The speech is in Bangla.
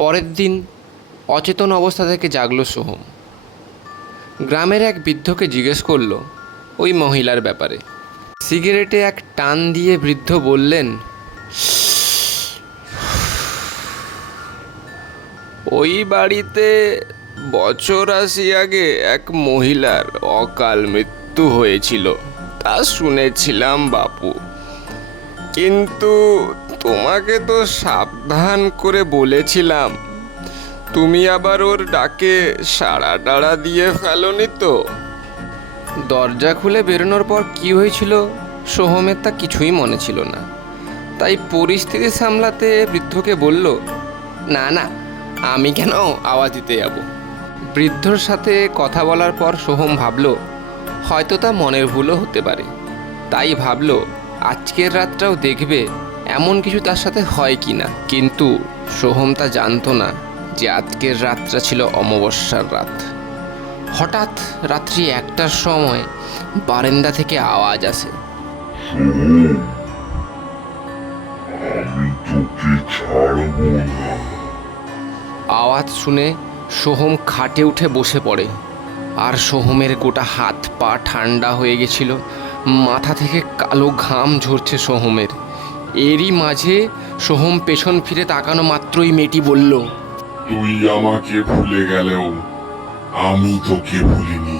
পরের দিন অচেতন অবস্থা থেকে জাগলো সোহম। গ্রামের এক বৃদ্ধকে জিজ্ঞেস করলো ওই মহিলার ব্যাপারে। সিগারেটে এক টান দিয়ে বৃদ্ধ বললেন, ওই বাড়িতে বছর ৮০ আগে এক মহিলার অকাল মৃত্যু হয়েছিল, তা শুনেছিলাম বাপু। কিন্তু তোমাকে তো সাবধান করে বলেছিলাম, তুমি আবার ওর ডাকে সাড়া টাড়া দিয়ে ফেলোনি তো? দরজা খুলে বেরোনোর পর কি হয়েছিল সোহমের তা কিছুই মনে ছিল না। তাই পরিস্থিতি সামলাতে বৃদ্ধকে বলল, না না, আমি কেন আওয়াজ দিতে যাব। বৃদ্ধর সাথে কথা বলার পর সোহম ভাবল হয়তো তা মনের ভুলও হতে পারে। তাই ভাবল আজকের রাতটাও দেখবে এমন কিছু তার সাথে হয় কি না। কিন্তু সোহম তা জানতো না যে আজকের রাতটা ছিল অমাবস্যার রাত। হঠাৎ রাত্রি ১টার সময় বারান্দা থেকে আওয়াজ আসে, আমি তোকে ছাড়বো না। আওয়াজ শুনে সোহম খাটে উঠে বসে পড়ে। আর সোহমের গোটা হাত পা ঠান্ডা হয়ে গেছিল, মাথা থেকে কালো ঘাম ঝরছে সোহমের। এরই মাঝে সোহম পেছন ফিরে তাকানো মাত্রই মেয়েটি বলল, তুই আমাকে ভুলে গেলেও আমি তোকে ভুলিনি।